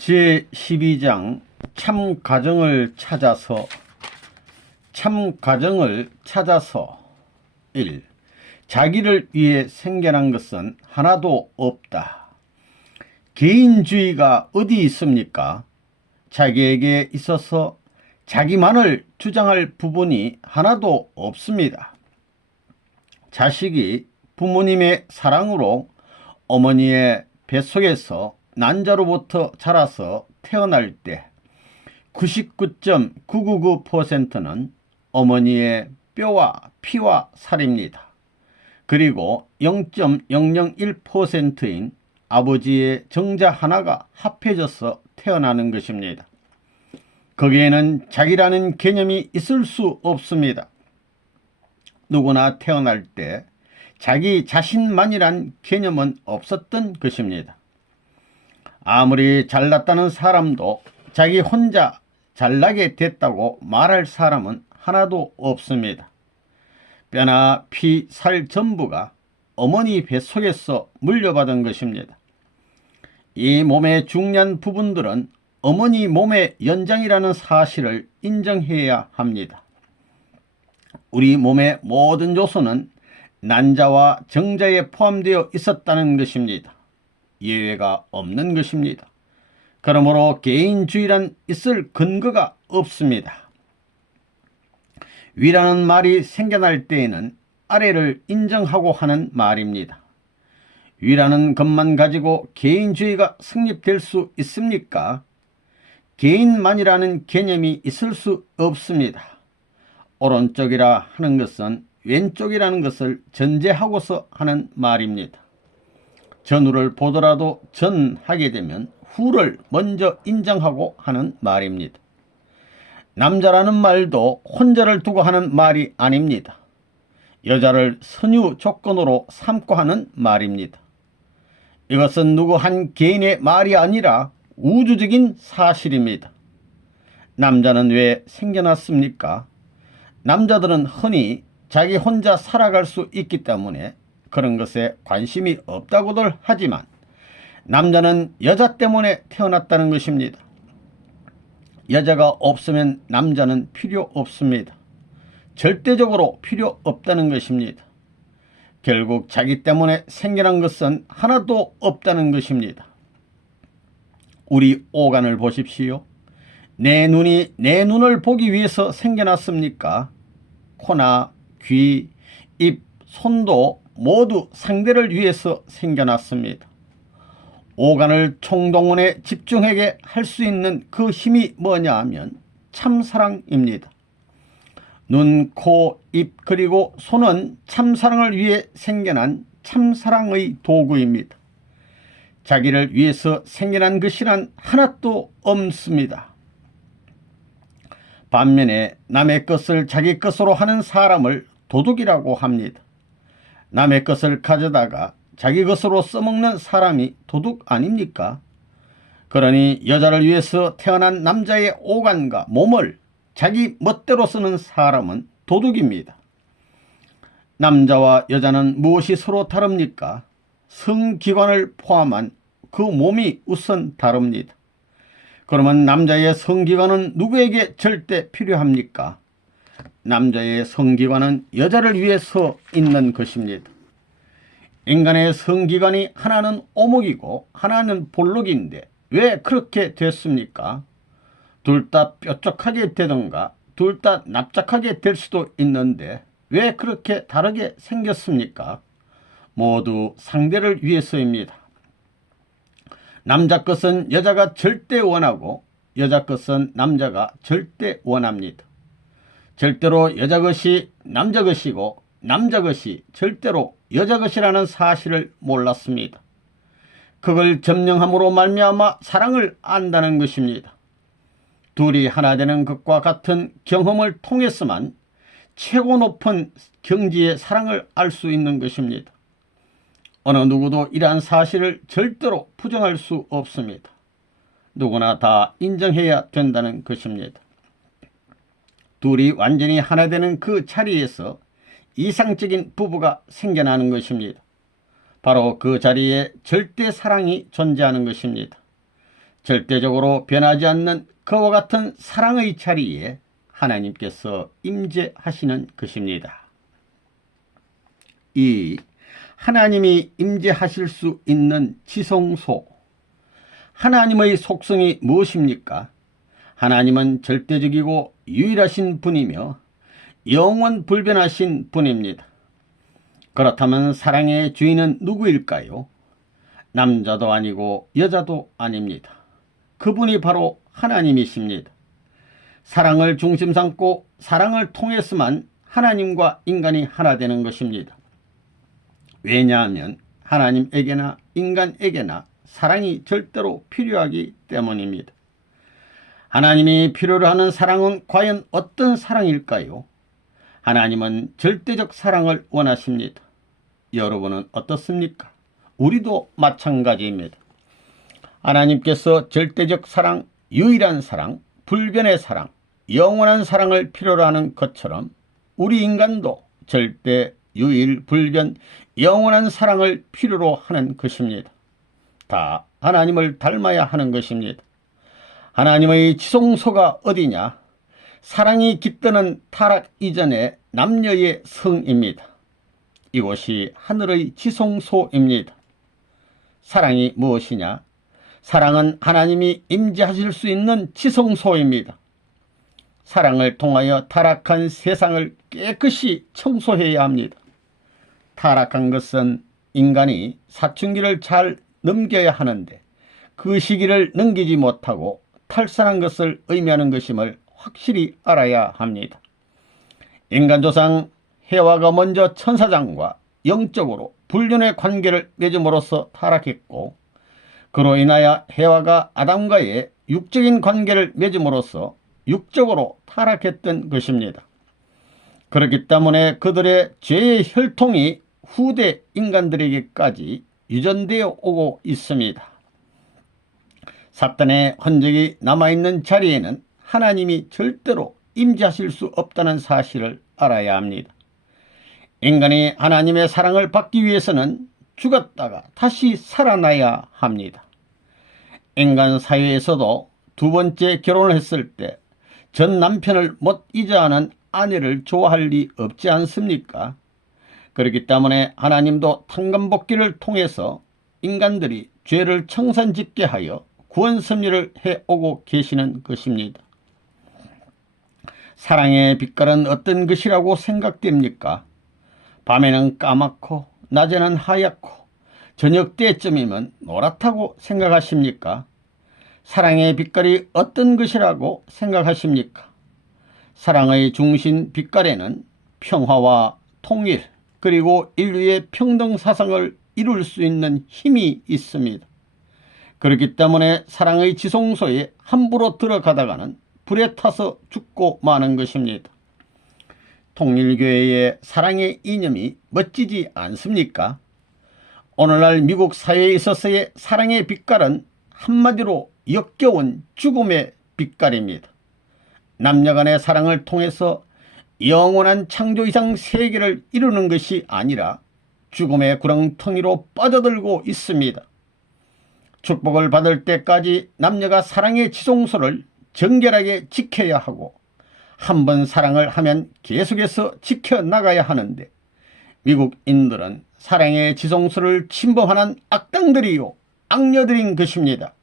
제12장 참가정을 찾아서 1. 자기를 위해 생겨난 것은 하나도 없다. 개인주의가 어디 있습니까? 자기에게 있어서 자기만을 주장할 부분이 하나도 없습니다. 자식이 부모님의 사랑으로 어머니의 뱃속에서 난자로부터 자라서 태어날 때 99.999%는 어머니의 뼈와 피와 살입니다. 그리고 0.001%인 아버지의 정자 하나가 합해져서 태어나는 것입니다. 거기에는 자기라는 개념이 있을 수 없습니다. 누구나 태어날 때 자기 자신만이란 개념은 없었던 것입니다. 아무리 잘났다는 사람도 자기 혼자 잘나게 됐다고 말할 사람은 하나도 없습니다. 뼈나 피, 살 전부가 어머니 뱃속에서 물려받은 것입니다. 이 몸의 중요한 부분들은 어머니 몸의 연장이라는 사실을 인정해야 합니다. 우리 몸의 모든 요소는 난자와 정자에 포함되어 있었다는 것입니다. 예외가 없는 것입니다. 그러므로 개인주의란 있을 근거가 없습니다. 위라는 말이 생겨날 때에는 아래를 인정하고 하는 말입니다. 위라는 것만 가지고 개인주의가 성립될 수 있습니까? 개인만이라는 개념이 있을 수 없습니다. 오른쪽이라 하는 것은 왼쪽이라는 것을 전제하고서 하는 말입니다. 전후를 보더라도 전하게 되면 후를 먼저 인정하고 하는 말입니다. 남자라는 말도 혼자를 두고 하는 말이 아닙니다. 여자를 선유 조건으로 삼고 하는 말입니다. 이것은 누구 한 개인의 말이 아니라 우주적인 사실입니다. 남자는 왜 생겨났습니까? 남자들은 흔히 자기 혼자 살아갈 수 있기 때문에 그런 것에 관심이 없다고들 하지만 남자는 여자 때문에 태어났다는 것입니다. 여자가 없으면 남자는 필요 없습니다. 절대적으로 필요 없다는 것입니다. 결국 자기 때문에 생겨난 것은 하나도 없다는 것입니다. 우리 오간을 보십시오. 내 눈이 내 눈을 보기 위해서 생겨났습니까? 코나 귀, 입, 손도 모두 상대를 위해서 생겨났습니다. 오간을 총동원해 집중하게 할 수 있는 그 힘이 뭐냐 하면 참사랑입니다. 눈, 코, 입 그리고 손은 참사랑을 위해 생겨난 참사랑의 도구입니다. 자기를 위해서 생겨난 것이란 하나도 없습니다. 반면에 남의 것을 자기 것으로 하는 사람을 도둑이라고 합니다. 남의 것을 가져다가 자기 것으로 써먹는 사람이 도둑 아닙니까? 그러니 여자를 위해서 태어난 남자의 오간과 몸을 자기 멋대로 쓰는 사람은 도둑입니다. 남자와 여자는 무엇이 서로 다릅니까? 성기관을 포함한 그 몸이 우선 다릅니다. 그러면 남자의 성기관은 누구에게 절대 필요합니까? 남자의 성기관은 여자를 위해서 있는 것입니다. 인간의 성기관이 하나는 오목이고 하나는 볼록인데 왜 그렇게 됐습니까? 둘 다 뾰족하게 되던가 둘 다 납작하게 될 수도 있는데 왜 그렇게 다르게 생겼습니까? 모두 상대를 위해서입니다. 남자 것은 여자가 절대 원하고 여자 것은 남자가 절대 원합니다. 절대로 여자 것이 남자 것이고 남자 것이 절대로 여자 것이라는 사실을 몰랐습니다. 그걸 점령함으로 말미암아 사랑을 안다는 것입니다. 둘이 하나 되는 것과 같은 경험을 통해서만 최고 높은 경지의 사랑을 알 수 있는 것입니다. 어느 누구도 이러한 사실을 절대로 부정할 수 없습니다. 누구나 다 인정해야 된다는 것입니다. 둘이 완전히 하나 되는 그 자리에서 이상적인 부부가 생겨나는 것입니다. 바로 그 자리에 절대 사랑이 존재하는 것입니다. 절대적으로 변하지 않는 그와 같은 사랑의 자리에 하나님께서 임재하시는 것입니다. 이 하나님이 임재하실 수 있는 지성소, 하나님의 속성이 무엇입니까? 하나님은 절대적이고 유일하신 분이며 영원 불변하신 분입니다. 그렇다면 사랑의 주인은 누구일까요? 남자도 아니고 여자도 아닙니다. 그분이 바로 하나님이십니다. 사랑을 중심 삼고 사랑을 통해서만 하나님과 인간이 하나 되는 것입니다. 왜냐하면 하나님에게나 인간에게나 사랑이 절대로 필요하기 때문입니다. 하나님이 필요로 하는 사랑은 과연 어떤 사랑일까요? 하나님은 절대적 사랑을 원하십니다. 여러분은 어떻습니까? 우리도 마찬가지입니다. 하나님께서 절대적 사랑, 유일한 사랑, 불변의 사랑, 영원한 사랑을 필요로 하는 것처럼 우리 인간도 절대, 유일, 불변, 영원한 사랑을 필요로 하는 것입니다. 다 하나님을 닮아야 하는 것입니다. 하나님의 지성소가 어디냐? 사랑이 깃드는 타락 이전의 남녀의 성입니다. 이곳이 하늘의 지성소입니다. 사랑이 무엇이냐? 사랑은 하나님이 임재하실 수 있는 지성소입니다. 사랑을 통하여 타락한 세상을 깨끗이 청소해야 합니다. 타락한 것은 인간이 사춘기를 잘 넘겨야 하는데 그 시기를 넘기지 못하고 탈선한 것을 의미하는 것임을 확실히 알아야 합니다. 인간조상 해와가 먼저 천사장과 영적으로 불륜의 관계를 맺음으로써 타락했고, 그로 인하여 해와가 아담과의 육적인 관계를 맺음으로써 육적으로 타락했던 것입니다. 그렇기 때문에 그들의 죄의 혈통이 후대 인간들에게까지 유전되어 오고 있습니다. 사탄의 흔적이 남아있는 자리에는 하나님이 절대로 임재하실 수 없다는 사실을 알아야 합니다. 인간이 하나님의 사랑을 받기 위해서는 죽었다가 다시 살아나야 합니다. 인간 사회에서도 두 번째 결혼을 했을 때 전 남편을 못 잊어하는 아내를 좋아할 리 없지 않습니까? 그렇기 때문에 하나님도 탕감복기를 통해서 인간들이 죄를 청산짓게 하여 구원 섭리를 해오고 계시는 것입니다. 사랑의 빛깔은 어떤 것이라고 생각됩니까? 밤에는 까맣고 낮에는 하얗고 저녁 때쯤이면 노랗다고 생각하십니까? 사랑의 빛깔이 어떤 것이라고 생각하십니까? 사랑의 중심 빛깔에는 평화와 통일 그리고 인류의 평등 사상을 이룰 수 있는 힘이 있습니다. 그렇기 때문에 사랑의 지성소에 함부로 들어가다가는 불에 타서 죽고 마는 것입니다. 통일교회의 사랑의 이념이 멋지지 않습니까? 오늘날 미국 사회에 있어서의 사랑의 빛깔은 한마디로 역겨운 죽음의 빛깔입니다. 남녀간의 사랑을 통해서 영원한 창조 이상 세계를 이루는 것이 아니라 죽음의 구렁텅이로 빠져들고 있습니다. 축복을 받을 때까지 남녀가 사랑의 지성소를 정결하게 지켜야 하고 한 번 사랑을 하면 계속해서 지켜나가야 하는데 미국인들은 사랑의 지성소를 침범하는 악당들이요 악녀들인 것입니다.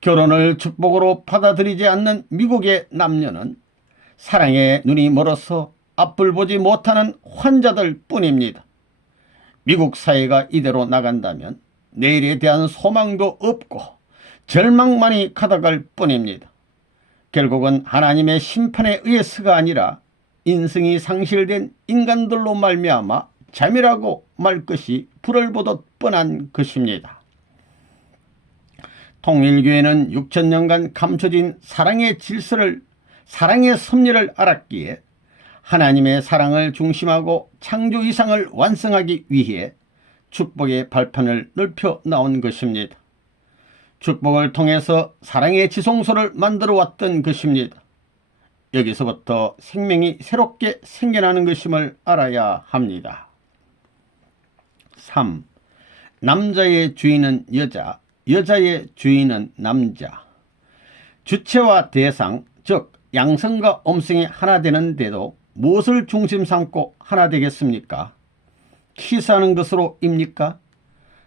결혼을 축복으로 받아들이지 않는 미국의 남녀는 사랑에 눈이 멀어서 앞을 보지 못하는 환자들 뿐입니다. 미국 사회가 이대로 나간다면 내일에 대한 소망도 없고 절망만이 가득할 뿐입니다. 결국은 하나님의 심판에 의해서가 아니라 인성이 상실된 인간들로 말미암아 자멸하고 말 것이 불을 보듯 뻔한 것입니다. 통일교회는 6,000년간 감춰진 사랑의 질서를, 사랑의 섭리를 알았기에 하나님의 사랑을 중심하고 창조 이상을 완성하기 위해 축복의 발판을 넓혀 나온 것입니다. 축복을 통해서 사랑의 지성소를 만들어 왔던 것입니다. 여기서부터 생명이 새롭게 생겨나는 것임을 알아야 합니다. 3. 남자의 주인은 여자, 여자의 주인은 남자. 주체와 대상, 즉 양성과 음성이 하나 되는데도 무엇을 중심 삼고 하나 되겠습니까? 키스하는 것으로입니까?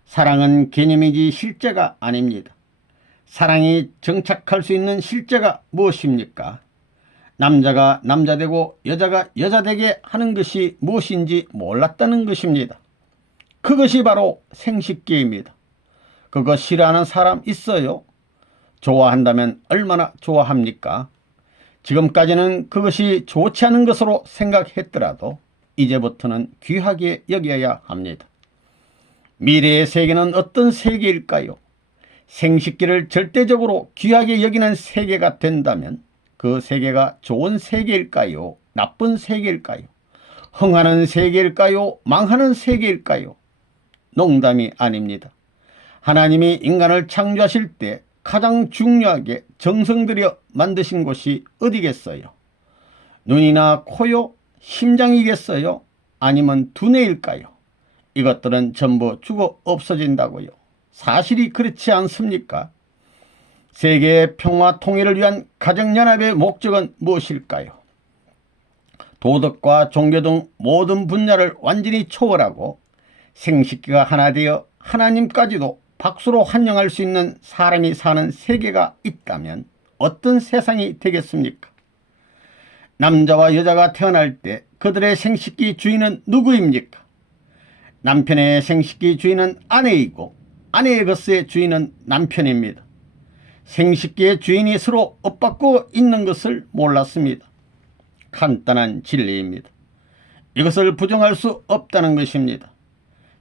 사랑은 개념이지 실제가 아닙니다. 사랑이 정착할 수 있는 실제가 무엇입니까? 남자가 남자 되고 여자가 여자 되게 하는 것이 무엇인지 몰랐다는 것입니다. 그것이 바로 생식기입니다. 그거 싫어하는 사람 있어요? 좋아한다면 얼마나 좋아합니까? 지금까지는 그것이 좋지 않은 것으로 생각했더라도 이제부터는 귀하게 여겨야 합니다. 미래의 세계는 어떤 세계일까요? 생식기를 절대적으로 귀하게 여기는 세계가 된다면 그 세계가 좋은 세계일까요? 나쁜 세계일까요? 흥하는 세계일까요? 망하는 세계일까요? 농담이 아닙니다. 하나님이 인간을 창조하실 때 가장 중요하게 정성 들여 만드신 곳이 어디겠어요? 눈이나 코요? 심장이겠어요? 아니면 두뇌일까요? 이것들은 전부 죽어 없어진다고요. 사실이 그렇지 않습니까? 세계의 평화 통일을 위한 가정연합의 목적은 무엇일까요? 도덕과 종교 등 모든 분야를 완전히 초월하고 생식기가 하나 되어 하나님까지도 박수로 환영할 수 있는 사람이 사는 세계가 있다면 어떤 세상이 되겠습니까? 남자와 여자가 태어날 때 그들의 생식기 주인은 누구입니까? 남편의 생식기 주인은 아내이고 아내의 것의 주인은 남편입니다. 생식기의 주인이 서로 엇받고 있는 것을 몰랐습니다. 간단한 진리입니다. 이것을 부정할 수 없다는 것입니다.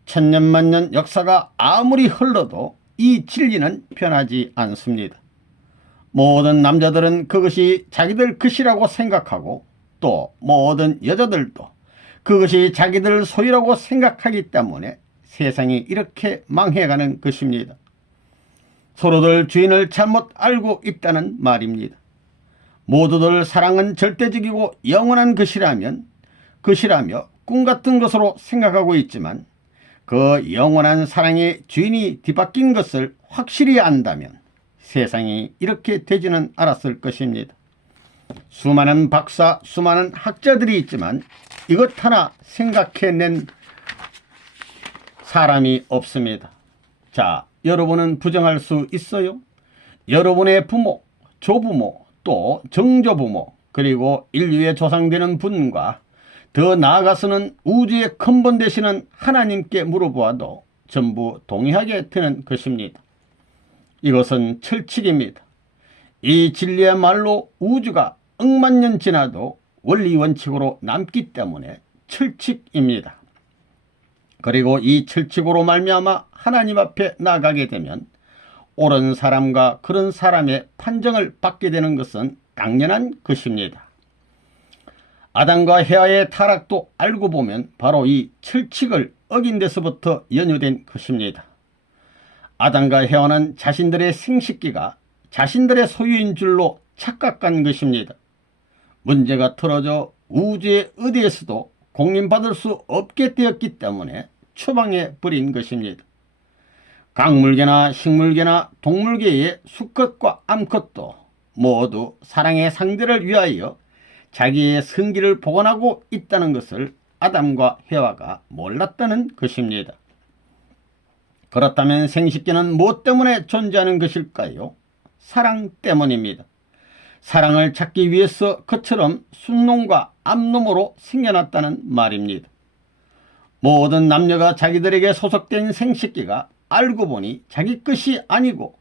천년만년 역사가 아무리 흘러도 이 진리는 변하지 않습니다. 모든 남자들은 그것이 자기들 것이라고 생각하고 또 모든 여자들도 그것이 자기들 소유라고 생각하기 때문에 세상이 이렇게 망해가는 것입니다. 서로들 주인을 잘못 알고 있다는 말입니다. 모두들 사랑은 절대적이고 영원한 것이라며 꿈같은 것으로 생각하고 있지만 그 영원한 사랑의 주인이 뒤바뀐 것을 확실히 안다면 세상이 이렇게 되지는 않았을 것입니다. 수많은 박사, 수많은 학자들이 있지만 이것 하나 생각해낸 사람이 없습니다. 자, 여러분은 부정할 수 있어요? 여러분의 부모, 조부모, 또 정조부모, 그리고 인류의 조상되는 분과 더 나아가서는 우주의 근본 되시는 하나님께 물어보아도 전부 동의하게 되는 것입니다. 이것은 철칙입니다. 이 진리야말로 우주가 억만 년 지나도 원리 원칙으로 남기 때문에 철칙입니다. 그리고 이 철칙으로 말미암아 하나님 앞에 나가게 되면 옳은 사람과 그런 사람의 판정을 받게 되는 것은 당연한 것입니다. 아담과 헤아의 타락도 알고 보면 바로 이 철칙을 어긴 데서부터 연유된 것입니다. 아담과 헤아는 자신들의 생식기가 자신들의 소유인 줄로 착각한 것입니다. 문제가 틀어져 우주의 어디에서도 공인받을 수 없게 되었기 때문에 추방해 버린 것입니다. 강물계나 식물계나 동물계의 수컷과 암컷도 모두 사랑의 상대를 위하여 자기의 성기를 복원하고 있다는 것을 아담과 헤와가 몰랐다는 것입니다. 그렇다면 생식기는 무엇 때문에 존재하는 것일까요? 사랑 때문입니다. 사랑을 찾기 위해서 그처럼 순놈과 암놈으로 생겨났다는 말입니다. 모든 남녀가 자기들에게 소속된 생식기가 알고 보니 자기 것이 아니고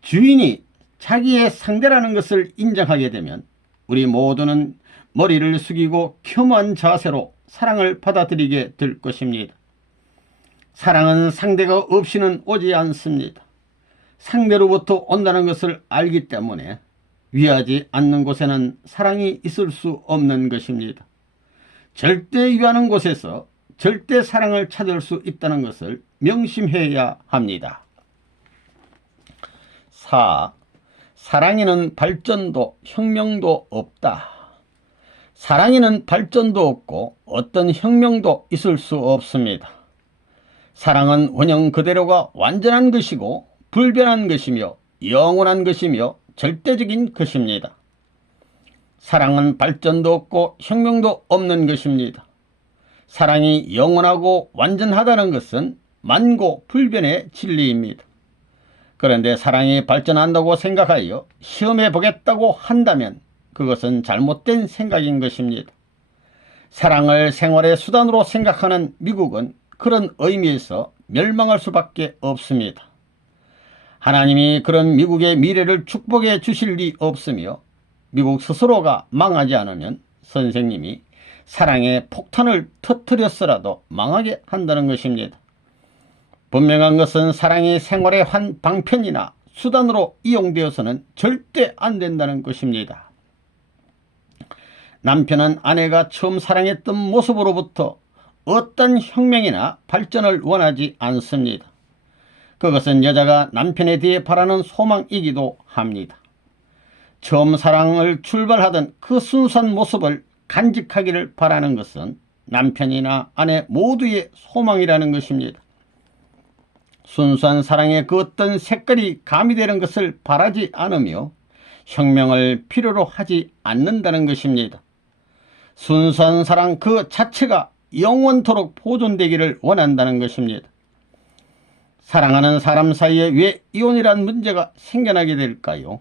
주인이 자기의 상대라는 것을 인정하게 되면 우리 모두는 머리를 숙이고 겸허한 자세로 사랑을 받아들이게 될 것입니다. 사랑은 상대가 없이는 오지 않습니다. 상대로부터 온다는 것을 알기 때문에 위하지 않는 곳에는 사랑이 있을 수 없는 것입니다. 절대 위하는 곳에서 절대 사랑을 찾을 수 있다는 것을 명심해야 합니다. 4. 사랑에는 발전도 혁명도 없다. 사랑에는 발전도 없고 어떤 혁명도 있을 수 없습니다. 사랑은 원형 그대로가 완전한 것이고 불변한 것이며 영원한 것이며 절대적인 것입니다. 사랑은 발전도 없고 혁명도 없는 것입니다. 사랑이 영원하고 완전하다는 것은 만고 불변의 진리입니다. 그런데 사랑이 발전한다고 생각하여 시험해 보겠다고 한다면 그것은 잘못된 생각인 것입니다. 사랑을 생활의 수단으로 생각하는 미국은 그런 의미에서 멸망할 수밖에 없습니다. 하나님이 그런 미국의 미래를 축복해 주실 리 없으며 미국 스스로가 망하지 않으면 선생님이 사랑의 폭탄을 터뜨렸으라도 망하게 한다는 것입니다. 분명한 것은 사랑이 생활의 한 방편이나 수단으로 이용되어서는 절대 안 된다는 것입니다. 남편은 아내가 처음 사랑했던 모습으로부터 어떤 혁명이나 발전을 원하지 않습니다. 그것은 여자가 남편에 대해 바라는 소망이기도 합니다. 처음 사랑을 출발하던 그 순수한 모습을 간직하기를 바라는 것은 남편이나 아내 모두의 소망이라는 것입니다. 순수한 사랑의 그 어떤 색깔이 가미되는 것을 바라지 않으며 혁명을 필요로 하지 않는다는 것입니다. 순수한 사랑 그 자체가 영원토록 보존되기를 원한다는 것입니다. 사랑하는 사람 사이에 왜 이혼이란 문제가 생겨나게 될까요?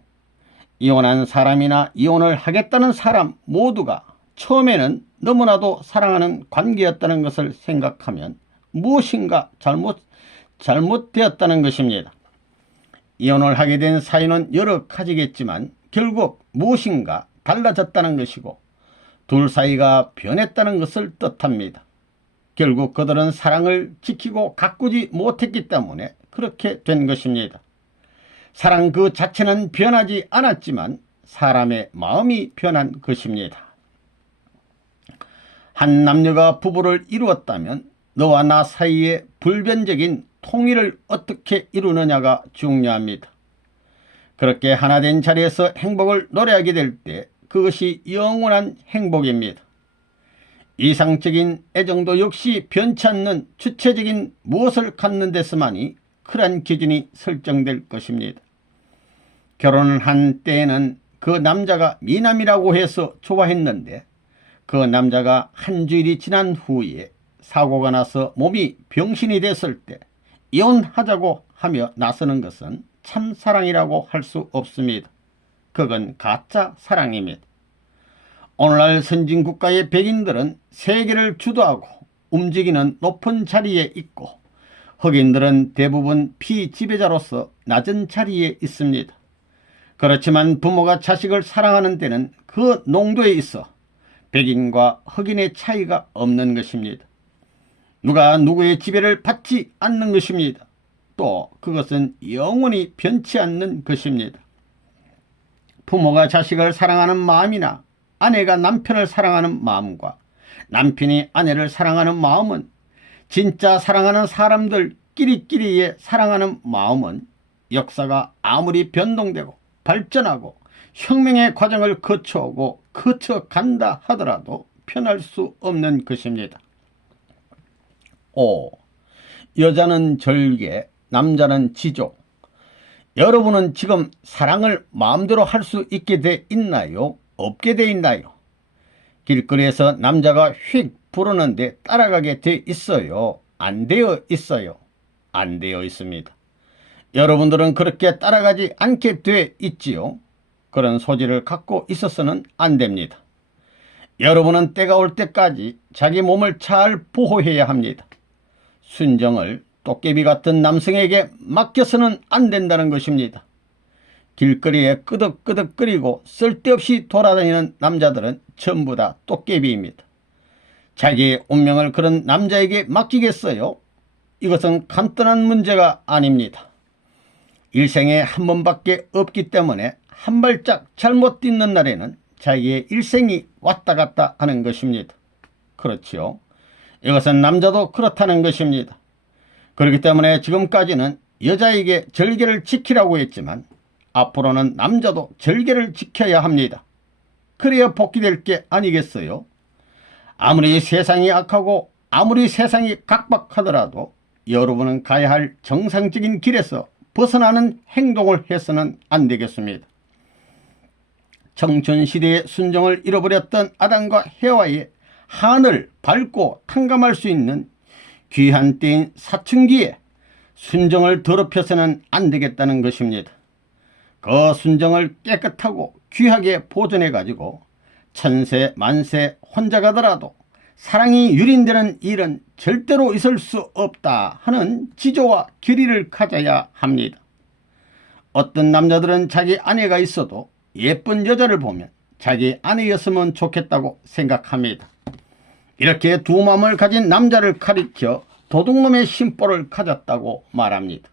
이혼한 사람이나 이혼을 하겠다는 사람 모두가 처음에는 너무나도 사랑하는 관계였다는 것을 생각하면 무엇인가 잘못되었다는 것입니다. 이혼을 하게 된 사유는 여러 가지겠지만 결국 무엇인가 달라졌다는 것이고 둘 사이가 변했다는 것을 뜻합니다. 결국 그들은 사랑을 지키고 가꾸지 못했기 때문에 그렇게 된 것입니다. 사랑 그 자체는 변하지 않았지만 사람의 마음이 변한 것입니다. 한 남녀가 부부를 이루었다면 너와 나 사이에 불변적인 통일을 어떻게 이루느냐가 중요합니다. 그렇게 하나 된 자리에서 행복을 노래하게 될 때 그것이 영원한 행복입니다. 이상적인 애정도 역시 변치 않는 주체적인 무엇을 갖는 데서만이 그러한 기준이 설정될 것입니다. 결혼을 한 때에는 그 남자가 미남이라고 해서 좋아했는데 그 남자가 한 주일이 지난 후에 사고가 나서 몸이 병신이 됐을 때 이혼하자고 하며 나서는 것은 참 사랑이라고 할 수 없습니다. 그건 가짜 사랑입니다. 오늘날 선진국가의 백인들은 세계를 주도하고 움직이는 높은 자리에 있고 흑인들은 대부분 피지배자로서 낮은 자리에 있습니다. 그렇지만 부모가 자식을 사랑하는 데는 그 농도에 있어 백인과 흑인의 차이가 없는 것입니다. 누가 누구의 지배를 받지 않는 것입니다. 또 그것은 영원히 변치 않는 것입니다. 부모가 자식을 사랑하는 마음이나 아내가 남편을 사랑하는 마음과 남편이 아내를 사랑하는 마음은 진짜 사랑하는 사람들끼리끼리의 사랑하는 마음은 역사가 아무리 변동되고 발전하고 혁명의 과정을 거쳐오고 거쳐간다 하더라도 변할 수 없는 것입니다. 5. 여자는 절개, 남자는 지조. 여러분은 지금 사랑을 마음대로 할 수 있게 돼 있나요? 없게 돼 있나요? 길거리에서 남자가 휙 부르는데 따라가게 돼 있어요? 안 되어 있어요? 안 되어 있습니다. 여러분들은 그렇게 따라가지 않게 돼 있지요? 그런 소질을 갖고 있어서는 안 됩니다. 여러분은 때가 올 때까지 자기 몸을 잘 보호해야 합니다. 순정을 도깨비 같은 남성에게 맡겨서는 안 된다는 것입니다. 길거리에 끄덕끄덕거리고 쓸데없이 돌아다니는 남자들은 전부 다 도깨비입니다. 자기의 운명을 그런 남자에게 맡기겠어요? 이것은 간단한 문제가 아닙니다. 일생에 한 번밖에 없기 때문에 한 발짝 잘못 딛는 날에는 자기의 일생이 왔다 갔다 하는 것입니다. 그렇지요. 이것은 남자도 그렇다는 것입니다. 그렇기 때문에 지금까지는 여자에게 절개를 지키라고 했지만 앞으로는 남자도 절개를 지켜야 합니다. 그래야 복귀될 게 아니겠어요? 아무리 세상이 악하고 아무리 세상이 각박하더라도 여러분은 가야 할 정상적인 길에서 벗어나는 행동을 해서는 안 되겠습니다. 청천시대의 순정을 잃어버렸던 아담과 해와의 한을 밟고 탕감할 수 있는 귀한 때인 사춘기에 순정을 더럽혀서는 안 되겠다는 것입니다. 그 순정을 깨끗하고 귀하게 보존해 가지고 천세 만세 혼자 가더라도 사랑이 유린되는 일은 절대로 있을 수 없다 하는 지조와 결의를 가져야 합니다. 어떤 남자들은 자기 아내가 있어도 예쁜 여자를 보면 자기 아내였으면 좋겠다고 생각합니다. 이렇게 두 마음을 가진 남자를 가리켜 도둑놈의 심보를 가졌다고 말합니다.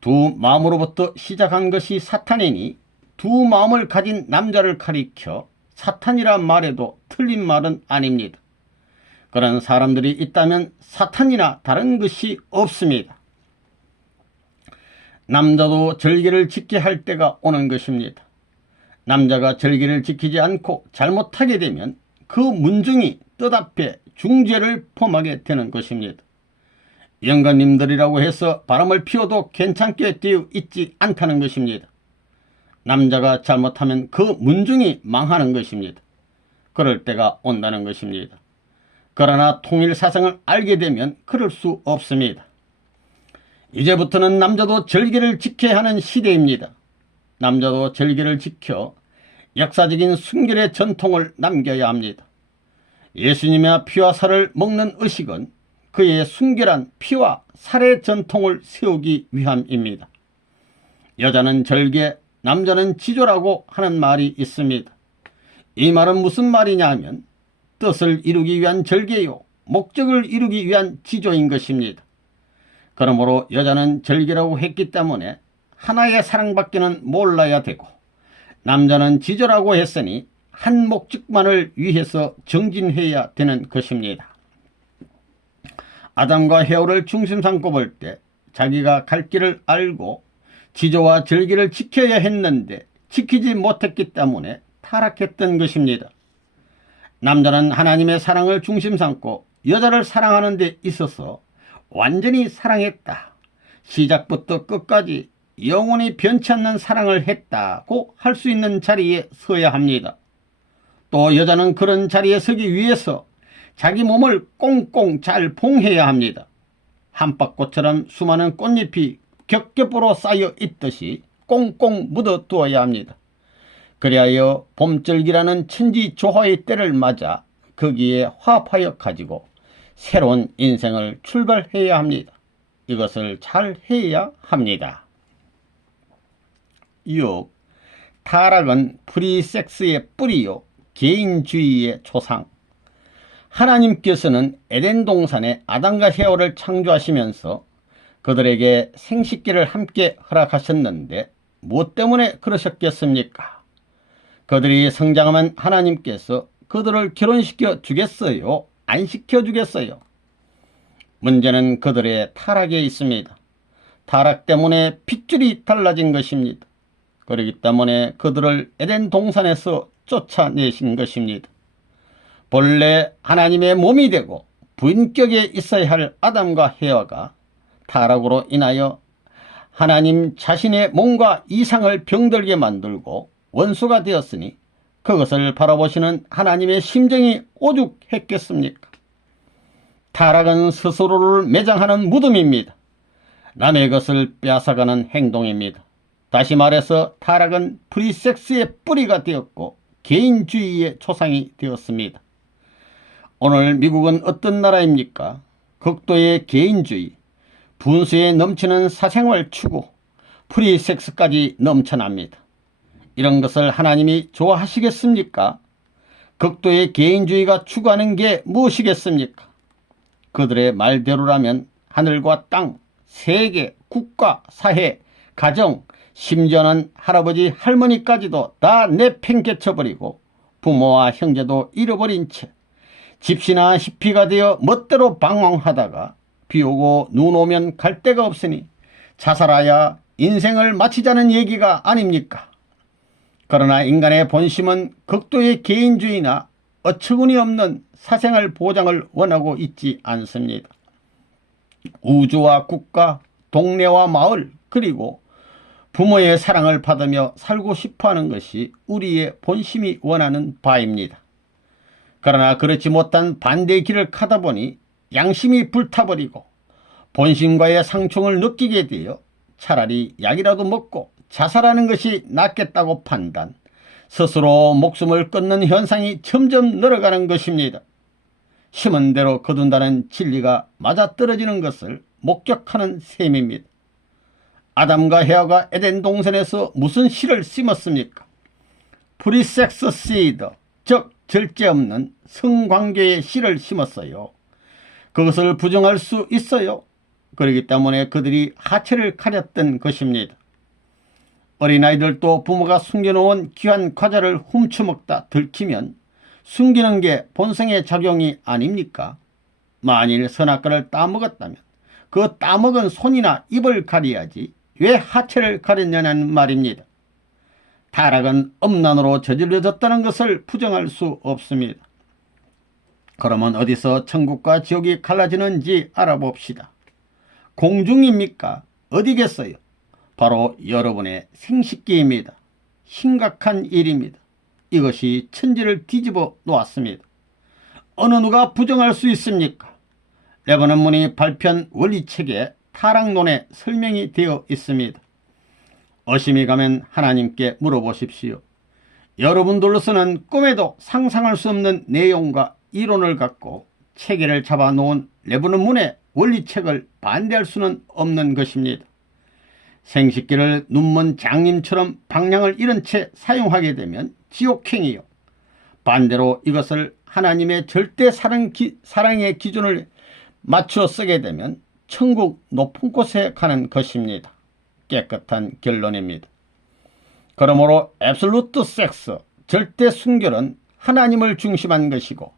두 마음으로부터 시작한 것이 사탄이니 두 마음을 가진 남자를 가리켜 사탄이라 말해도 틀린 말은 아닙니다. 그런 사람들이 있다면 사탄이나 다른 것이 없습니다. 남자도 절개를 지켜야 할 때가 오는 것입니다. 남자가 절개를 지키지 않고 잘못하게 되면 그 문중이 뜻앞에 중죄를 범하게 되는 것입니다. 영가님들이라고 해서 바람을 피워도 괜찮게 되어 있지 않다는 것입니다. 남자가 잘못하면 그 문중이 망하는 것입니다. 그럴 때가 온다는 것입니다. 그러나 통일사상을 알게 되면 그럴 수 없습니다. 이제부터는 남자도 절개를 지켜야 하는 시대입니다. 남자도 절개를 지켜 역사적인 순결의 전통을 남겨야 합니다. 예수님의 피와 살을 먹는 의식은 그의 순결한 피와 살의 전통을 세우기 위함입니다. 여자는 절개, 남자는 지조라고 하는 말이 있습니다. 이 말은 무슨 말이냐 하면 뜻을 이루기 위한 절개요, 목적을 이루기 위한 지조인 것입니다. 그러므로 여자는 절개라고 했기 때문에 하나의 사랑밖에는 몰라야 되고, 남자는 지조라고 했으니 한 목적만을 위해서 정진해야 되는 것입니다. 아담과 헤어를 중심 삼고 볼 때 자기가 갈 길을 알고 지조와 절개를 지켜야 했는데 지키지 못했기 때문에 타락했던 것입니다. 남자는 하나님의 사랑을 중심 삼고 여자를 사랑하는 데 있어서 완전히 사랑했다, 시작부터 끝까지 영원히 변치 않는 사랑을 했다고 할 수 있는 자리에 서야 합니다. 또 여자는 그런 자리에 서기 위해서 자기 몸을 꽁꽁 잘 봉해야 합니다. 한박꽃처럼 수많은 꽃잎이 겹겹으로 쌓여 있듯이 꽁꽁 묻어 두어야 합니다. 그리하여 봄절기라는 천지조화의 때를 맞아 거기에 화합하여 가지고 새로운 인생을 출발해야 합니다. 이것을 잘 해야 합니다. 6. 타락은 프리섹스의 뿌리요, 개인주의의 초상. 하나님께서는 에덴 동산에 아담과 헤어를 창조하시면서 그들에게 생식기를 함께 허락하셨는데 무엇 때문에 그러셨겠습니까? 그들이 성장하면 하나님께서 그들을 결혼시켜 주겠어요? 안 시켜 주겠어요? 문제는 그들의 타락에 있습니다. 타락 때문에 핏줄이 달라진 것입니다. 그렇기 때문에 그들을 에덴 동산에서 쫓아내신 것입니다. 본래 하나님의 몸이 되고 부인격에 있어야 할 아담과 헤와가 타락으로 인하여 하나님 자신의 몸과 이상을 병들게 만들고 원수가 되었으니 그것을 바라보시는 하나님의 심정이 오죽했겠습니까? 타락은 스스로를 매장하는 무덤입니다. 남의 것을 빼앗아가는 행동입니다. 다시 말해서 타락은 프리섹스의 뿌리가 되었고 개인주의의 초상이 되었습니다. 오늘 미국은 어떤 나라입니까? 극도의 개인주의, 분수에 넘치는 사생활 추구, 프리섹스까지 넘쳐납니다. 이런 것을 하나님이 좋아하시겠습니까? 극도의 개인주의가 추구하는 게 무엇이겠습니까? 그들의 말대로라면 하늘과 땅, 세계, 국가, 사회, 가정, 심지어는 할아버지, 할머니까지도 다 내팽개쳐버리고 부모와 형제도 잃어버린 채 집시나 히피가 되어 멋대로 방황하다가 비 오고 눈 오면 갈 데가 없으니 자살하여 인생을 마치자는 얘기가 아닙니까? 그러나 인간의 본심은 극도의 개인주의나 어처구니 없는 사생활 보장을 원하고 있지 않습니다. 우주와 국가, 동네와 마을, 그리고 부모의 사랑을 받으며 살고 싶어하는 것이 우리의 본심이 원하는 바입니다. 그러나 그렇지 못한 반대의 길을 가다 보니 양심이 불타버리고 본심과의 상충을 느끼게 되어 차라리 약이라도 먹고 자살하는 것이 낫겠다고 판단, 스스로 목숨을 끊는 현상이 점점 늘어가는 것입니다. 심은 대로 거둔다는 진리가 맞아떨어지는 것을 목격하는 셈입니다. 아담과 헤아가 에덴 동산에서 무슨 씨를 심었습니까? 프리섹스 시드, 즉 절제 없는 성관계의 씨를 심었어요. 그것을 부정할 수 있어요. 그렇기 때문에 그들이 하체를 가렸던 것입니다. 어린아이들도 부모가 숨겨놓은 귀한 과자를 훔쳐먹다 들키면 숨기는 게 본성의 작용이 아닙니까? 만일 선악과를 따먹었다면 그 따먹은 손이나 입을 가려야지 왜 하체를 가렸냐는 말입니다. 타락은 음란으로 저질러졌다는 것을 부정할 수 없습니다. 그러면 어디서 천국과 지옥이 갈라지는지 알아봅시다. 공중입니까? 어디겠어요? 바로 여러분의 생식기입니다. 심각한 일입니다. 이것이 천지를 뒤집어 놓았습니다. 어느 누가 부정할 수 있습니까? 레버넌 문이 발표한 원리책에 타락론에 설명이 되어 있습니다. 의심이 가면 하나님께 물어보십시오. 여러분들로서는 꿈에도 상상할 수 없는 내용과 이론을 갖고 체계를 잡아놓은 레버넌 문의 원리책을 반대할 수는 없는 것입니다. 생식기를 눈먼 장님처럼 방향을 잃은 채 사용하게 되면 지옥행이요. 반대로 이것을 하나님의 절대 사랑의 기준을 맞추어 쓰게 되면 천국 높은 곳에 가는 것입니다. 깨끗한 결론입니다. 그러므로 앱솔루트 섹스, 절대 순결은 하나님을 중심한 것이고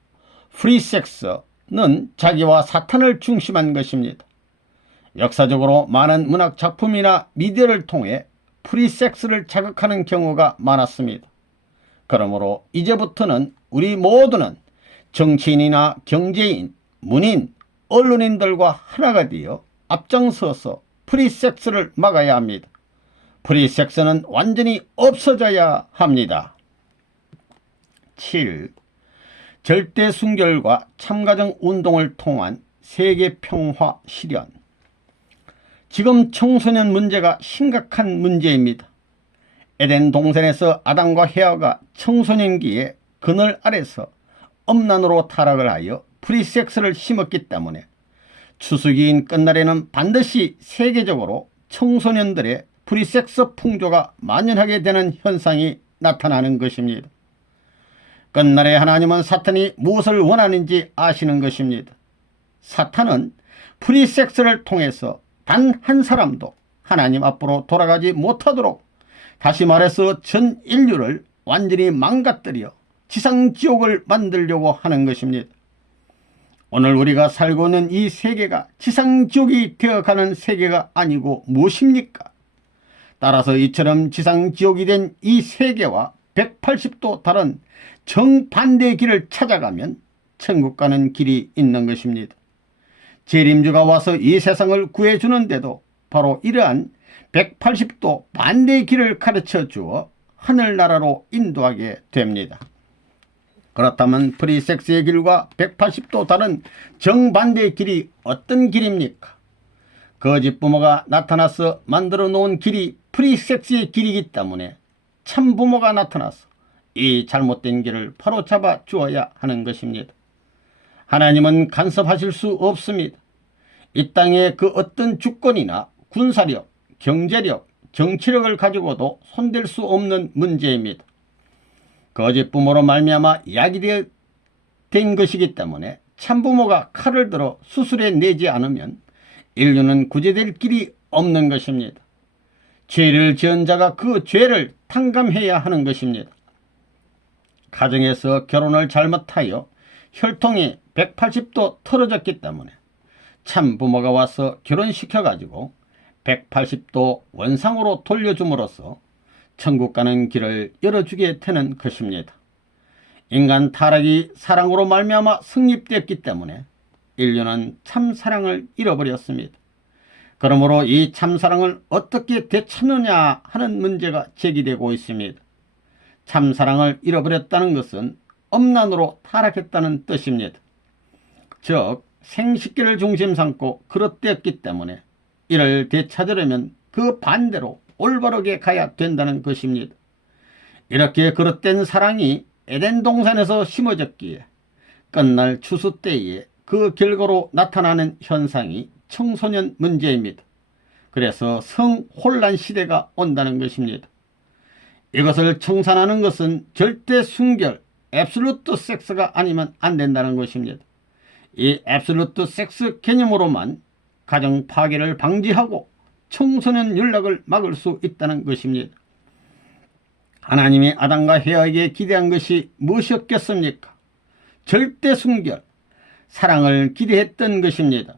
프리 섹스는 자기와 사탄을 중심한 것입니다. 역사적으로 많은 문학 작품이나 미디어를 통해 프리 섹스를 자극하는 경우가 많았습니다. 그러므로 이제부터는 우리 모두는 정치인이나 경제인, 문인, 언론인들과 하나가 되어 앞장서서 프리섹스를 막아야 합니다. 프리섹스는 완전히 없어져야 합니다. 7. 절대 순결과 참가정 운동을 통한 세계 평화 실현. 지금 청소년 문제가 심각한 문제입니다. 에덴 동산에서 아담과 헤아가 청소년기에 그늘 아래서 음란으로 타락을 하여 프리섹스를 심었기 때문에 추수기인 끝날에는 반드시 세계적으로 청소년들의 프리섹스 풍조가 만연하게 되는 현상이 나타나는 것입니다. 끝날에 하나님은 사탄이 무엇을 원하는지 아시는 것입니다. 사탄은 프리섹스를 통해서 단 한 사람도 하나님 앞으로 돌아가지 못하도록, 다시 말해서 전 인류를 완전히 망가뜨려 지상지옥을 만들려고 하는 것입니다. 오늘 우리가 살고 있는 이 세계가 지상지옥이 되어가는 세계가 아니고 무엇입니까? 따라서 이처럼 지상지옥이 된 이 세계와 180도 다른 정반대의 길을 찾아가면 천국 가는 길이 있는 것입니다. 재림주가 와서 이 세상을 구해주는데도 바로 이러한 180도 반대의 길을 가르쳐 주어 하늘나라로 인도하게 됩니다. 그렇다면 프리섹스의 길과 180도 다른 정반대의 길이 어떤 길입니까? 거짓 부모가 나타나서 만들어 놓은 길이 프리섹스의 길이기 때문에 참 부모가 나타나서 이 잘못된 길을 바로 잡아 주어야 하는 것입니다. 하나님은 간섭하실 수 없습니다. 이 땅의 그 어떤 주권이나 군사력, 경제력, 정치력을 가지고도 손댈 수 없는 문제입니다. 거짓 부모로 말미암아 야기된 것이기 때문에 참부모가 칼을 들어 수술해 내지 않으면 인류는 구제될 길이 없는 것입니다. 죄를 지은 자가 그 죄를 탕감해야 하는 것입니다. 가정에서 결혼을 잘못하여 혈통이 180도 틀어졌기 때문에 참부모가 와서 결혼시켜가지고 180도 원상으로 돌려줌으로써 천국 가는 길을 열어주게 되는 것입니다. 인간 타락이 사랑으로 말미암아 성립되었기 때문에 인류는 참 사랑을 잃어버렸습니다. 그러므로 이 참사랑을 어떻게 되찾느냐 하는 문제가 제기되고 있습니다. 참사랑을 잃어버렸다는 것은 엄난으로 타락했다는 뜻입니다. 즉 생식기를 중심 삼고 그릇되었기 때문에 이를 되찾으려면 그 반대로 올바르게 가야 된다는 것입니다. 이렇게 그릇된 사랑이 에덴 동산에서 심어졌기에 끝날 추수 때에 그 결과로 나타나는 현상이 청소년 문제입니다. 그래서 성혼란 시대가 온다는 것입니다. 이것을 청산하는 것은 절대 순결, 앱솔루트 섹스가 아니면 안 된다는 것입니다. 이 앱솔루트 섹스 개념으로만 가정 파괴를 방지하고 청소년 윤락을 막을 수 있다는 것입니다. 하나님이 아담과 해와에게 기대한 것이 무엇이었겠습니까? 절대 순결, 사랑을 기대했던 것입니다.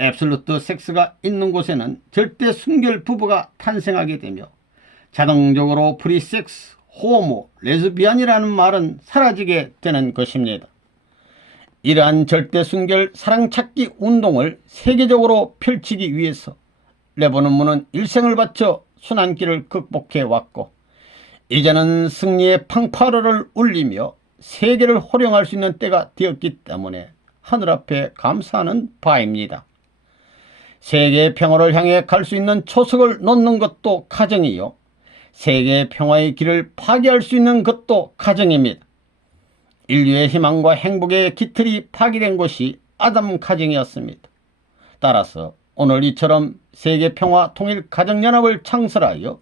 앱솔루트 섹스가 있는 곳에는 절대 순결 부부가 탄생하게 되며 자동적으로 프리섹스, 호모, 레즈비안이라는 말은 사라지게 되는 것입니다. 이러한 절대 순결 사랑찾기 운동을 세계적으로 펼치기 위해서 레바논문은 일생을 바쳐 순환길을 극복해 왔고 이제는 승리의 팡파르를 울리며 세계를 호령할 수 있는 때가 되었기 때문에 하늘 앞에 감사하는 바입니다. 세계 평화를 향해 갈 수 있는 초석을 놓는 것도 가정이요, 세계 평화의 길을 파괴할 수 있는 것도 가정입니다. 인류의 희망과 행복의 깃틀이 파괴된 것이 아담 가정이었습니다. 따라서 오늘 이처럼 세계 평화 통일 가정연합을 창설하여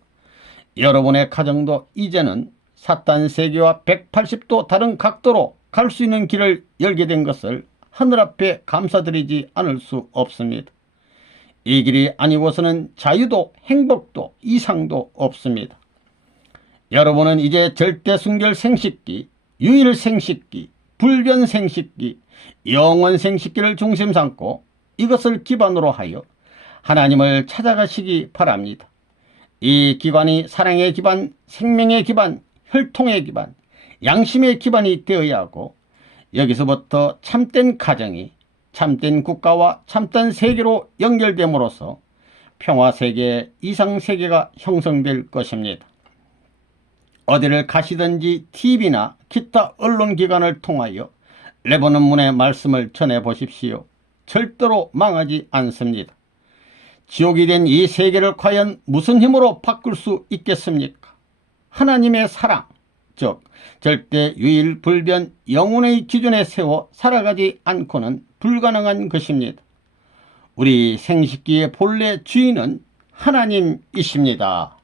여러분의 가정도 이제는 사탄 세계와 180도 다른 각도로 갈 수 있는 길을 열게 된 것을 하늘 앞에 감사드리지 않을 수 없습니다. 이 길이 아니고서는 자유도 행복도 이상도 없습니다. 여러분은 이제 절대 순결 생식기, 유일 생식기, 불변 생식기, 영원 생식기를 중심 삼고 이것을 기반으로 하여 하나님을 찾아가시기 바랍니다. 이 기반이 사랑의 기반, 생명의 기반, 혈통의 기반, 양심의 기반이 되어야 하고 여기서부터 참된 가정이 참된 국가와 참된 세계로 연결됨으로써 평화세계, 이상세계가 형성될 것입니다. 어디를 가시든지 TV나 기타 언론기관을 통하여 레바논문의 말씀을 전해보십시오. 절대로 망하지 않습니다. 지옥이 된 이 세계를 과연 무슨 힘으로 바꿀 수 있겠습니까? 하나님의 사랑, 즉 절대 유일 불변 영혼의 기준에 세워 살아가지 않고는 불가능한 것입니다. 우리 생식기의 본래 주인은 하나님이십니다.